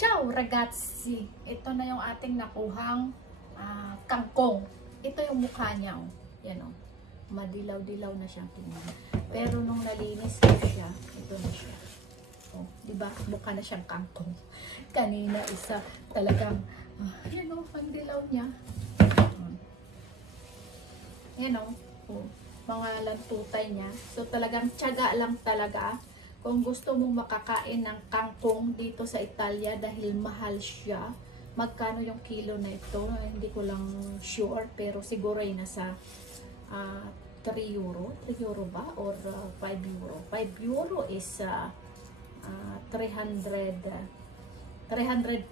Ciao ragazzi! Ito na yung ating nakuhang kangkong. Ito yung mukha niya. Oh. Yan oh. Madilaw-dilaw na siyang tingnan. Pero nung nalinis ko siya, ito na siya. Oh, di ba? Mukha na siyang kangkong. Kanina isa talagang yan oh, ang dilaw niya. Yan oh. Oh, mga lantutay niya. So talagang tiyaga lang talaga. Kung gusto mong makakain ng kangkong dito sa Italia dahil mahal siya, magkano yung kilo na ito? Hindi ko lang sure, pero siguro ay nasa 3 euro. 3 euro ba? Or 5 euro? 5 euro is 300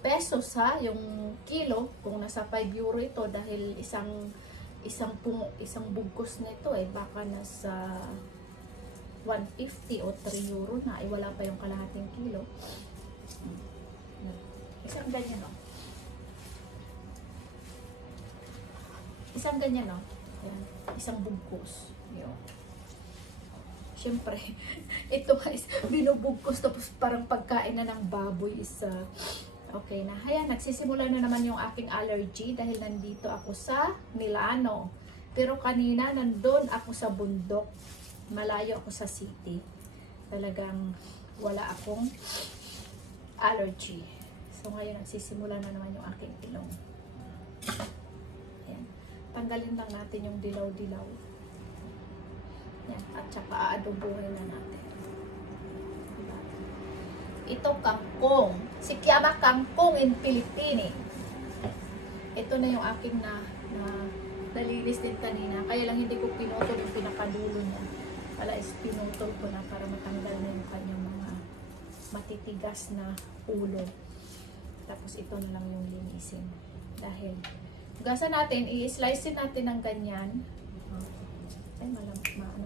pesos ha, yung kilo. Kung nasa 5 euro ito dahil isang bugkos nito eh, baka nasa 150 o 3 euro na, ay wala pa yung kalahating kilo. Isang ganyan no. Isang ganyan no. Ayan. Isang bugkos. Yun. Siyempre, ito guys, binubugkos tapos parang pagkain na ng baboy is okay na. Ayan, nagsisimula na naman yung aking allergy dahil nandito ako sa Milano. Pero kanina nandun ako sa bundok. Malayo ako sa city. Talagang wala akong allergy. So ngayon nagsisimula na naman yung aking ilong. Ayan. Tanggalin lang natin yung dilaw-dilaw. Ayan. At saka aadobohin na natin. Diba? Ito kangkong. Si Chiama kangkong in Pilipini. Ito na yung aking nalinis din kanina. Kaya lang hindi ko pinutol yung pinakadulo niya. Wala is pinutol ko na para matanggal na yung kanyang mga matitigas na ulo. Tapos ito na lang yung linisin. Dahil, hugasan natin, i-slice natin ng ganyan. Ay, maano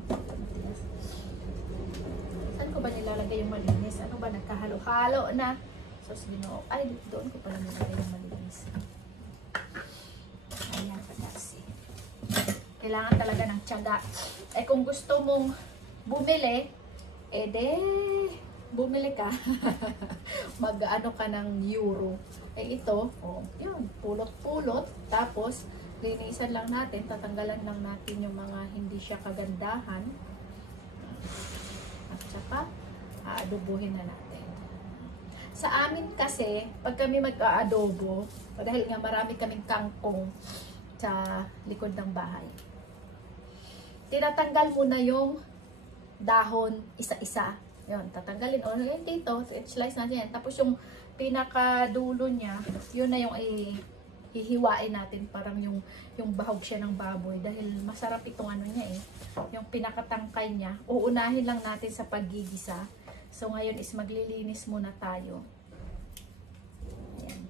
pa ito matigas. Saan ko ba nilalagay yung malinis? Ano ba, nagkahalo-halo na? So, ay, doon ko pala nilalagay yung malinis. Ayan, pagkasi. Kailangan talaga ng tiyaga. Eh kung gusto mong bumili, bumili ka. Mag-ano ka ng euro. Eh ito, oh, yun, pulot-pulot. Tapos, linisan lang natin, tatanggalan lang natin yung mga hindi siya kagandahan. At saka, aadobohin na natin. Sa amin kasi, pag kami mag-aadobo, dahil nga marami kaming kangkong sa likod ng bahay, tinatanggal mo na yung dahon isa-isa. Yun, tatanggalin. O, yun dito, slice natin yan. Tapos yung pinakadulo niya, yun na yung hihiwain natin. Parang yung bahog siya ng baboy. Dahil masarap itong ano niya eh. Yung pinakatangkay niya, uunahin lang natin sa paggigisa. So, ngayon is maglilinis muna tayo. Ayan.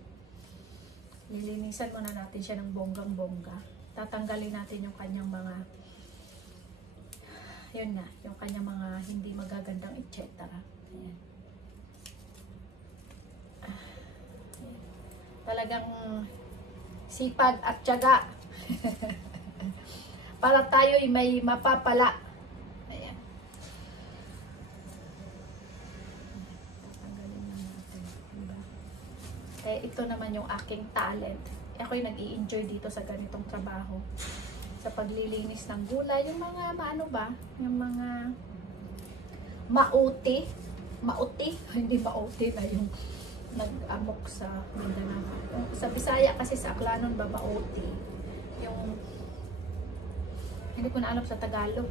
Lilinisan muna natin siya ng bonggang-bongga. Tatanggalin natin yung kanyang mga yun na, yung kanyang mga hindi magagandang etc. Ayan. Talagang sipag at tiyaga. Para tayo ay may mapapala. Ayan. Tatanggalin na natin. Diba? Eh, ito naman yung aking talent. Ako yung nag-i-enjoy dito sa ganitong trabaho. Sa paglilinis ng gulay, yung mga ano ba, yung mga mauti, hindi mauti na yung nag-amok sa Mindanao. Sa Bisaya kasi sa Aklanon ba mauti, yung hindi ko na alam sa Tagalog,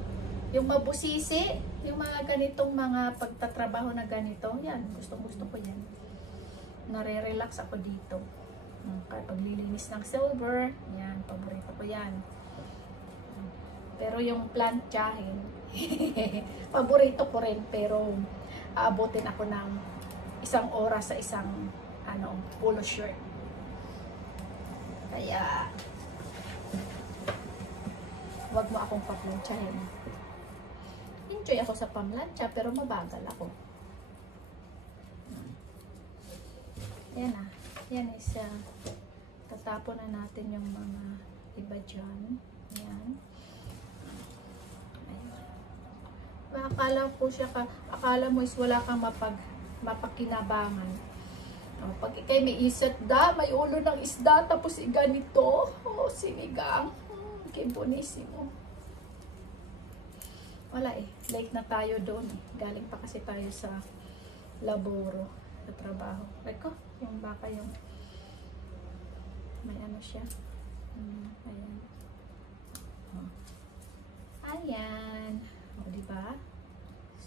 yung mabusisi, yung mga ganitong mga pagtatrabaho na ganito, yan, gustong-gusto ko yan. Nare-relax ako dito. Kaya paglilinis ng silver, yan, paborito ko yan. Pero yung plantyahin, paborito ko rin, pero aabutin ako ng 1 oras sa isang polo shirt. Kaya, wag mo akong paplantyahin. Enjoy ako sa pamlantya, pero mabagal ako. Yan na. Yan is, tatapon na natin yung mga iba dyan. Yan. Akala mo is wala kang mapakinabangan. Oh, pag ikay may isda, may ulo ng isda, tapos ganito. Oh, sinigang. Okay, bunisimo. Wala eh. Late na tayo doon. Galing pa kasi tayo sa laboro, sa trabaho. Eko, yung baka yung may ano siya. Ayan. Oh. Ayan. O, diba?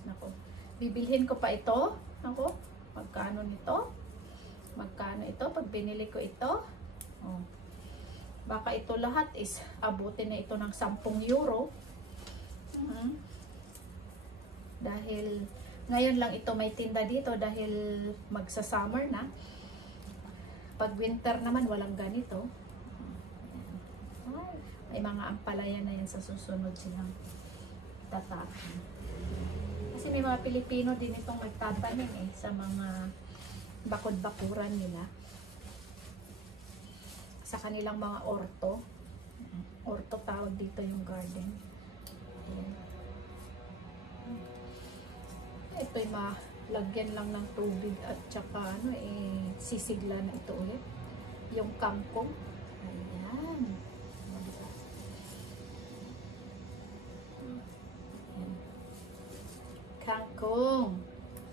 Nako. Bibilhin ko pa ito. Nako. Magkano nito? Magkano ito? Pag binili ko ito. Oh. Baka ito lahat is abutin na ito ng 10 euro. Dahil ngayon lang ito may tinda dito dahil magsa-summer na. Pag winter naman walang ganito. Ay, may mga ampalaya na yan sa susunod silang tatakin. Kasi may mga Pilipino din itong magtatanim eh sa mga bakod-bakuran nila. Sa kanilang mga orto. Orto tawag dito yung garden. Ito'y malagyan lang ng tubig at saka ano eh sisigla na ito ulit. Yung kangkong. Ayan. Kangkong.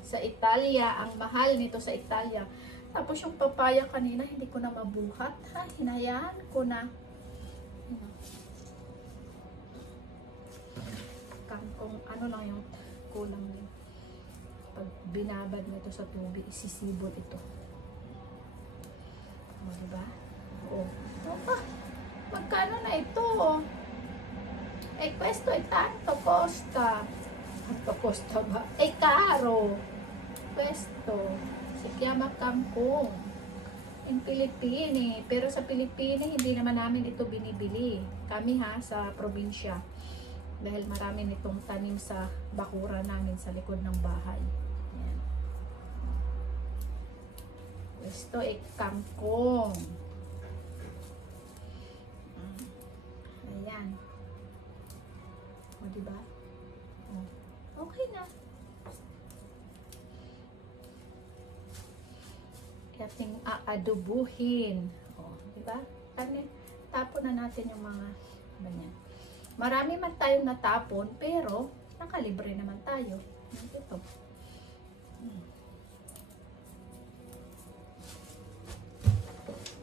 Sa Italia, ang mahal nito sa Italia. Tapos yung papaya kanina hindi ko na mabuhat. Ha, hinayaan ko na. Kangkong, ano lang yung kulang din. Pag binabad mo ito sa tubig, isisibol ito. O, diba? O. Opa, magkano na ito? Eh, questo è tanto costa. Tanto costa ba? Eh, caro. Questo. Si chiama kangkong. In Pilipini. Pero sa Pilipini, hindi naman namin ito binibili. Kami ha, sa probinsya. Dahil marami nitong tanim sa bakura namin sa likod ng bahay. Ayan. Ito ay kangkong. Ayan. O, diba? Okay na. Ating aadobuhin. O, diba? Tapon na natin yung mga ganyan. Marami man tayong natapon, pero nakalibre naman tayo. Ito.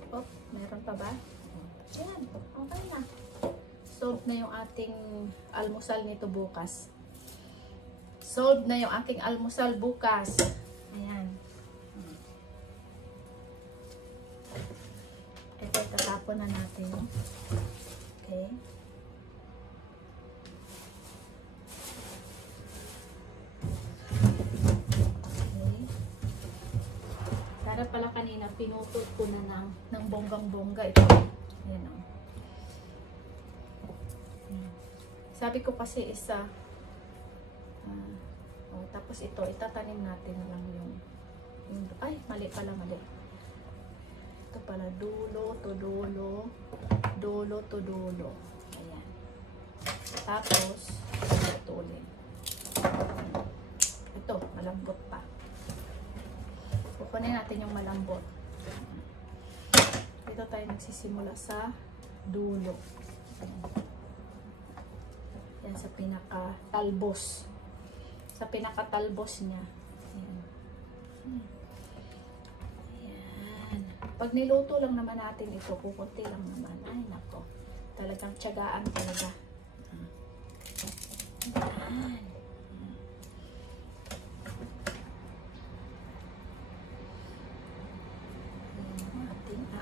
Oh, meron pa ba? Ayan, okay na. Solved na yung ating almusal nito bukas. Solved na yung aking almusal bukas. Ayan. Ito, tatapon na natin. Okay. Pala kanina pinutol ko na ng bonggang-bongga ito. Ayan o. Sabi ko kasi isa tapos ito itatanim natin lang yung ay mali pala, mali. Ito pala dulo to dulo, dulo to dulo. Ayan. Tapos ito ulit. Ito malambot pa. Kukunin natin yung malambot. Dito tayo nagsisimula sa dulo. Yan sa pinaka-talbos. Sa pinaka-talbos niya. Ayan. Pag niluto lang naman natin ito, kukunti lang naman. Ay, nako. Talagang tiyagaan talaga. Ayan.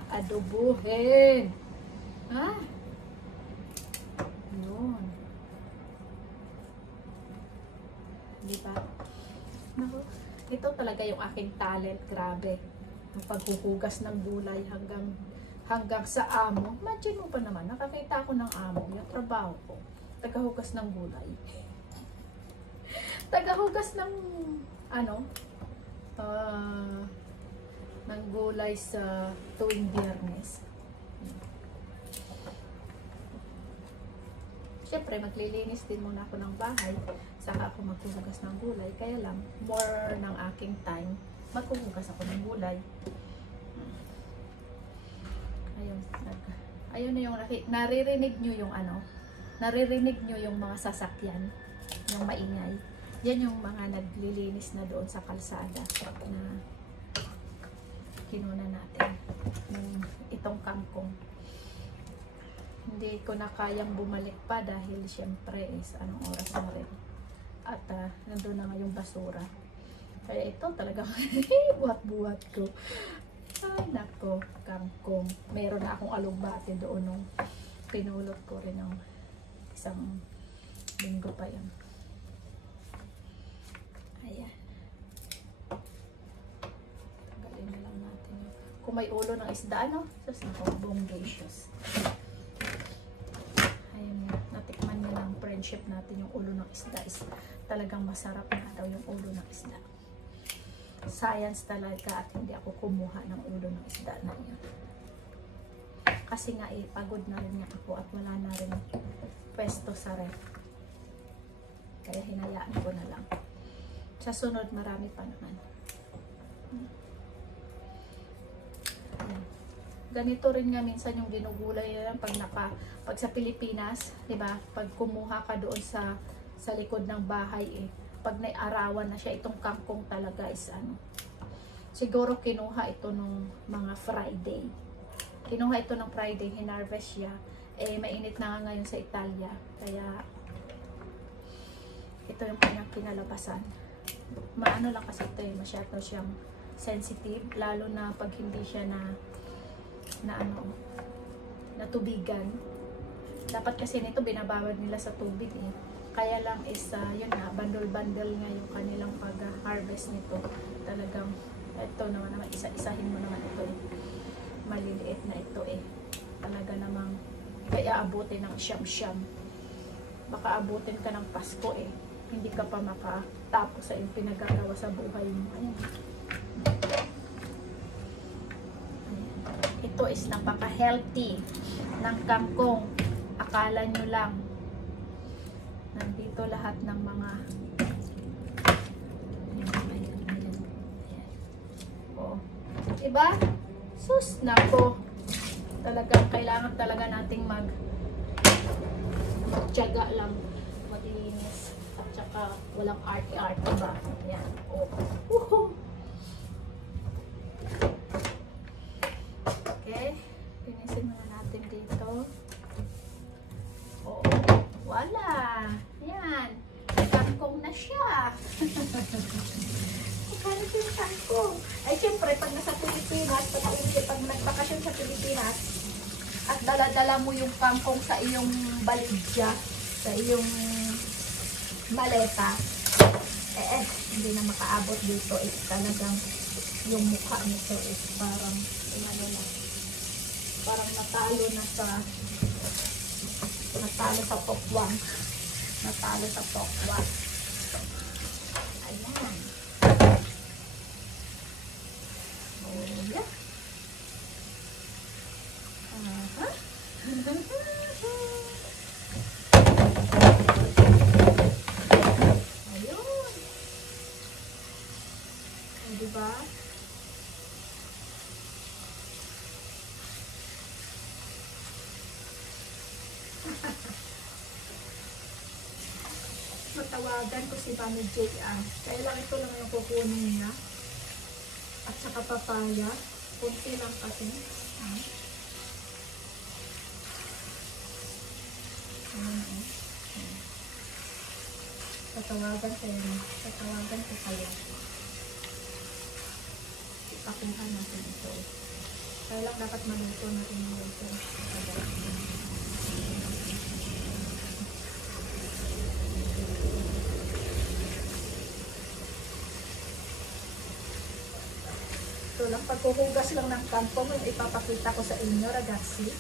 Adobuhin. Ha? Yun. Diba? Naku, ito talaga yung aking talent. Grabe. Ang paghuhugas ng gulay hanggang sa amo. Imagine mo pa naman, nakakita ako ng amo. Yung trabaho ko. Tagahugas ng gulay. Tagahugas ng ng gulay sa tuwing Biyernes. Siyempre, maglilinis din muna ako ng bahay. Saka ako maghuhugas ng gulay. Kaya lang, more ng aking time, maghuhugas ako ng gulay. Ayun. Ayun na yung naririnig nyo yung ano. Naririnig nyo yung mga sasakyan. Yung maingay. Yan yung mga naglilinis na doon sa kalsada na kinuna natin. Itong kangkong. Hindi ko na kayang bumalik pa dahil syempre is anong oras na rin. At nandun na nga yung basura. Kaya ito talagang buhat-buhat ko. Ay nako, kangkong. Meron na akong alugbate doon nung pinulot ko rin ng isang linggo pa yan. Ayan. Tanggalin na lang natin yun. Kung may ulo ng isda, ano? Sus, nako, bongacious. Ayun yun. Natikman nyo ng friendship natin yung ulo ng isda. Is talagang masarap na daw yung ulo ng isda. Science talaga at hindi ako kumuha ng ulo ng isda na yun. Kasi nga pagod na rin nga ako at wala na rin pwesto sa ref. Kaya hinayaan ko na lang. Sa sunod marami pa naman. Ayan. Ganito rin nga minsan yung ginugulay yan pag sa Pilipinas, 'di ba? Pag kumuha ka doon sa likod ng bahay pag naiarawan na siya, itong kangkong talaga is ano. Siguro kinuha ito nung mga Friday. Kinuha ito ng Friday, hinarvest siya. Mainit na nga ngayon sa Italia. Kaya ito yung kanyang kinalabasan. Maano lang kasi ito masyado siyang sensitive, lalo na pag hindi siya na tubigan. Dapat kasi nito binabawad nila sa tubig Kaya lang is yun nga, bundle-bundle nga yung kanilang pag-harvest nito. Talagang ito naman isa-isahin mo naman ito maliliit na ito talaga namang kaya abutin ng siyam-siyam. Baka abutin ka ng Pasko hindi ka pa makatapos sa yung pinagagawa sa buhay mo. Ayan. Ito is napaka-healthy ng kangkong. Akala nyo lang. Nandito lahat ng mga diba? Sus, nako. Talagang kailangan talaga nating magtiyaga lang, maglinis at saka walang arte-arte ba? Yan. Okay. Linisin muna natin dito. Wala. Yan. Kangkong na siya. Kaya yung kangkong. Ay, siyempre, pag nasa Pilipinas, pag nagbakasyon sa Pilipinas, at dala-dala mo yung kangkong sa iyong baligya, sa iyong maleta, hindi na makaabot dito. Talagang yung mukha nito parang, parang natalo sa pokwang. Natalo sa pokwang. Ayan. Ayun. Diba? Matawagan ko si Mami J.R. Kaya lang ito lang yung kukunin niya. At saka papaya. Kunti lang kasi. Tatawagan ko kayo. Ipakuha natin ito. Kaya lang dapat maluto natin yung ito. Ito lang, pagkuhugas lang ng kangkong, ipapakita ko sa inyo, ragazzi.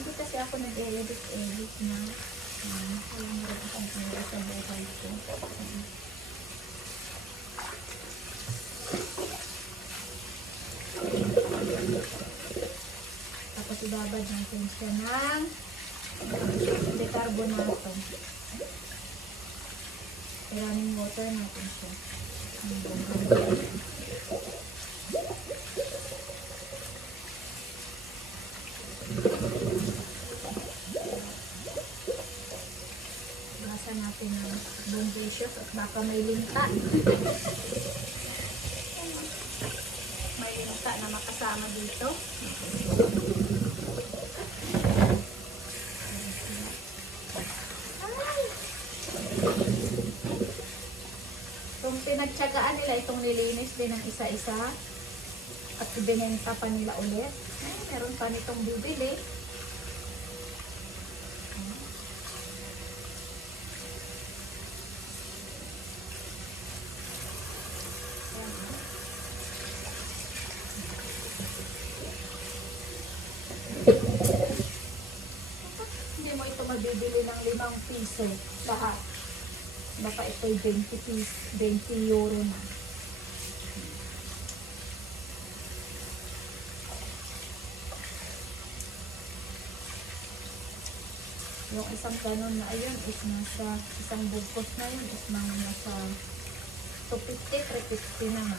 Hindi kasi ako nag-edit na. Kaya meron akong kamera sa buhay ko. Tapos ibabad natin siya ng bicarbonato. Running water natin siya. linta. May linta na makasama dito. Itong pinagtsagaan nila, itong nilinis din ng isa-isa. At ibinenta pa nila ulit. Ay, meron pa nitong bibili. Hindi mo ito mabibili ng 5 piso lahat. Baka ito'y 20 euro na. Yung isang kanon na ayun is nasa, isang bugkos na yun is nasa 250, 350 na nga.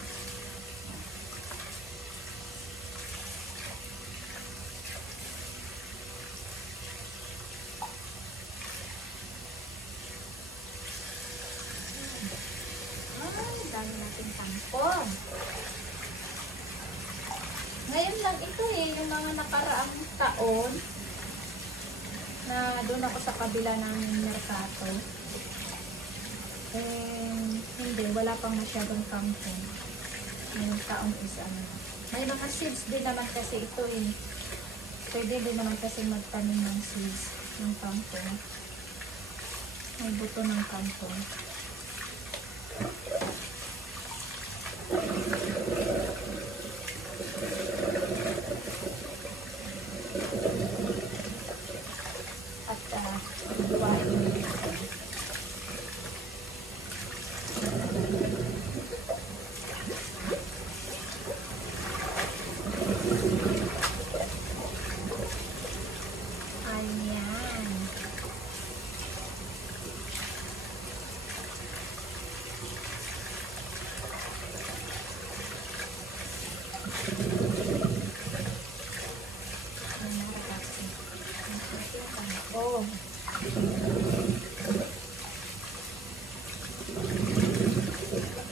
Dami natin kangkong. Ngayon lang ito yung mga nakaraang taon na doon ako sa kabila ng merkato. Hindi, wala pang masyadong kangkong. Ngayong taon is may mga seeds din naman kasi ito Pwede din naman kasi magtanim ng seeds ng kangkong. May buto ng kangkong.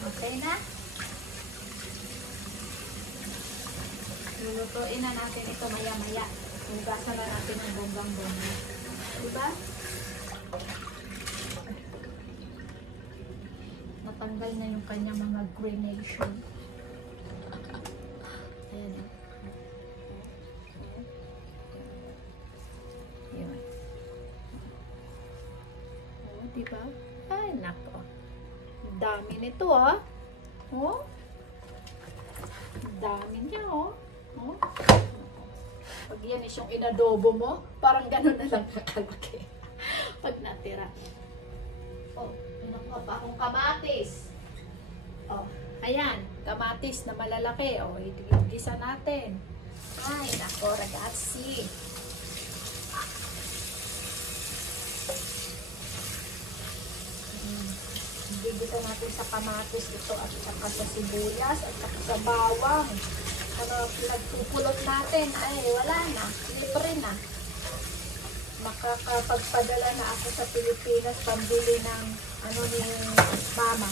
Okay na? Lulutuin na natin ito maya-maya. Hugasan na natin ng bonggang-bongga. Diba? Natanggal na yung kanyang mga grenation. Ayan o. Ayan. O, diba? Ay, nako. Dami nito Oh. Dami niya Oh. Pag yan is yung inadobo mo, parang ganun na lang kakalaki. Pag natira. Oh, nakuha pa akong kamatis. Oh, ayan, kamatis na malalaki. Oh, igisa natin. Ay, nako, ragazzi. Igigisa natin sa kamatis ito at saka sa sibuyas at saka sa bawang. Pero pinagpupulot natin, ay wala na, libre na. Makakapagpadala na ako sa Pilipinas pambili ng ni mama,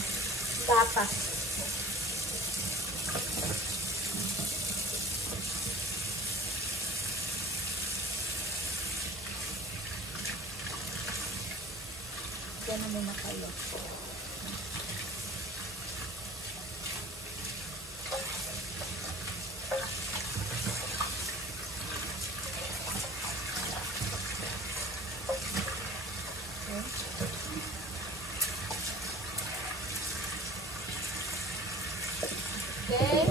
gatas. Yan na muna kayo. Okay.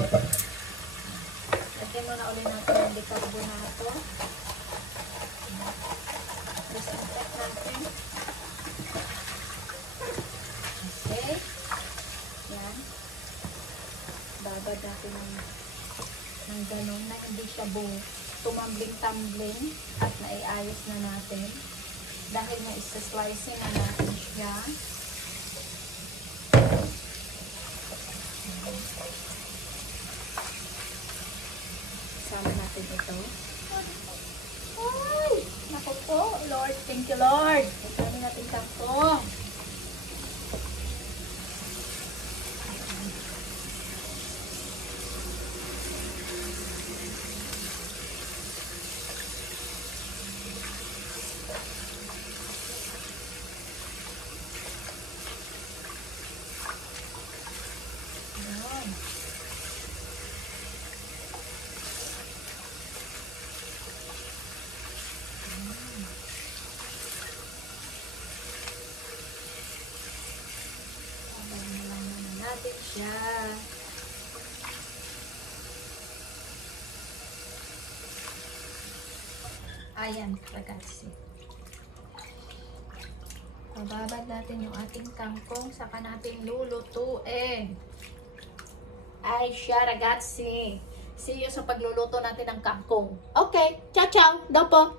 Lagyan muna ulit natin ang bicarbonato. Disinfect natin. Okay. Yan. Babad natin ng ganun na hindi siya tumambling-tambling at naiayos na natin. Dahil na isa-slicing na natin siya. Sama natin ito. Ay! Naku po, Lord. Thank you, Lord. Ito natin kangkong. Natin siya. Ayan, ragazzi. Bababad natin yung ating kangkong, saka natin lulutuin. Ay siya, ragazzi. See you sa pagluluto natin ng kangkong. Okay, ciao ciao, dopo.